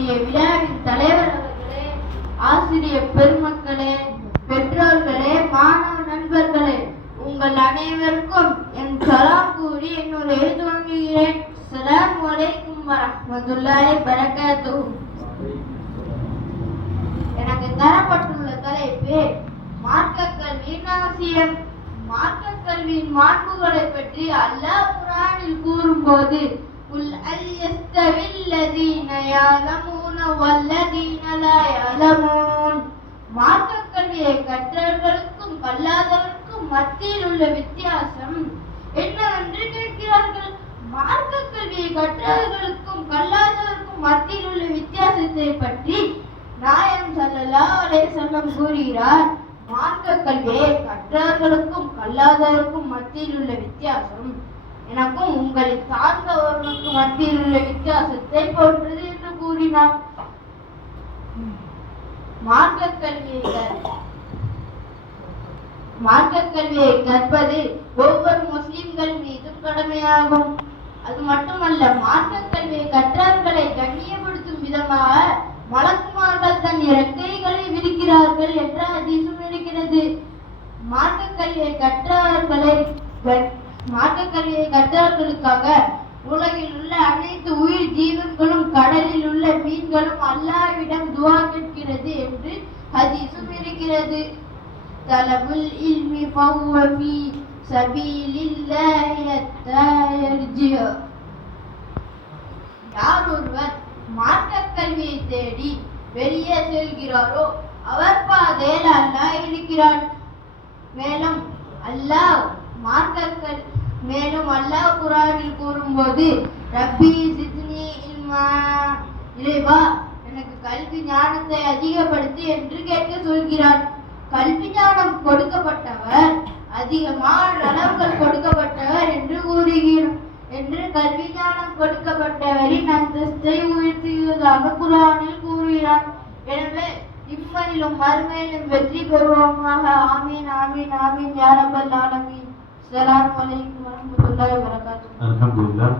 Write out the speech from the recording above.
இருக்கக்கூடிய விழாவின் தலைவர் அவர்களே, ஆசிரியர் பெருமக்களே, பெற்றோர்களே, மாணவ நண்பர்களே, உங்கள் அனைவருக்கும் என் சலாம் கூறி என்னுடைய துவங்குகிறேன். அஸ்ஸலாமு அலைக்கும் வரஹ்மத்துல்லாஹி வபரகாத்துஹு. எனக்கு தரப்பட்டுள்ள தலைப்பு மார்க்க கல்வியின் அவசியம். மார்க்க கல்வியின் மாண்புகளை பற்றி அல்லாஹ் குர்ஆனில் கூறும்போது, குல் அல்யஸ்தவில் லதீன யஅலமூன வல்லதீன லா யஅலமூன். மார்க்க கல்வியை கற்றவர்களுக்கும் கல்லாதவர்களுக்கும் மத்தியில் உள்ள வித்தியாசம் என்னவென்று கேட்கிறார்கள். மார்க்க கல்வியை கற்றவர்களுக்கும் கல்லாதவருக்கும் மத்தியில் உள்ள வித்தியாசத்தை பற்றி நாயகம் ஸல்லல்லாஹு அலைஹி வஸல்லம் கூறுகிறார், மார்க்க கல்வியை கற்றவர்களுக்கும் கல்லாதவருக்கும் மத்தியில் உள்ள வித்தியாசம் எனக்கும் உங்களை சார்ந்தவர்களுக்கும் மத்தியில் உள்ள வித்தியாசத்தை போன்றது என்று கூறினார். மார்க்க கல்வியை கற்பது ஒவ்வொரு முஸ்லிம்கள் மீதும் கடமையாகும். அது மட்டுமல்ல, மார்க்க கல்வியை கற்றவர்களை கண்ணியப்படுத்தும் விதமாக மலக்குமார்கள் தன் இறக்கைகளை விரிக்கிறார்கள் என்ற ஹதீஸும் இருக்கிறது. மார்க்க கல்வியை கற்றவர்களுக்காக உலகில் உள்ள அனைத்து உயிர் ஜீவன்களும் கடலில் உள்ள மீன்களும் அல்லாஹ்விடம் துஆ கேட்கிறது என்று ஹதீஸும் இருக்கிறது. தலபுல் இல்மி ஃபஹுவ ஃபீ சபீலில்லாஹி ஹத்தா யர்ஜிஅ. யார் ஒருவர் மார்க்க கல்வியை தேடி வெளியே செல்கிறாரோ அவர் பாதையில் அல்லாஹ் இருக்கிறான். மேலும் அல்லாஹ் குர்ஆனில் கூறும்போது, ரப்பி ஜித்னி இல்மா, இறைவா எனக்கு கல்வி ஞானத்தை அதிகப்படுத்து என்று கேட்க சொல்கிறார். கல்வி ஞானம் கொடுக்கப்பட்டவர், அதிகமான அளவுகள் கொடுக்கப்பட்டவர் என்று கூறுகிறார் என்று கல்வி ஞானம் கொடுக்கப்பட்டவரின் அந்தஸ்தை உயர்த்துவதாக குர்ஆனில் கூறுகிறார். எனவே இம்மையிலும் மறுமையிலும் வெற்றி பெறுவோமாக. ஆமீன் ஆமீன் ஆமீன் யா ரப்பல் ஆலமீன். அஸ்ஸலாமு அலைக்கும் வரஹ்மத்துல்லாஹி வபரகாத்துஹு. அல்ஹம்துலில்லாஹ்.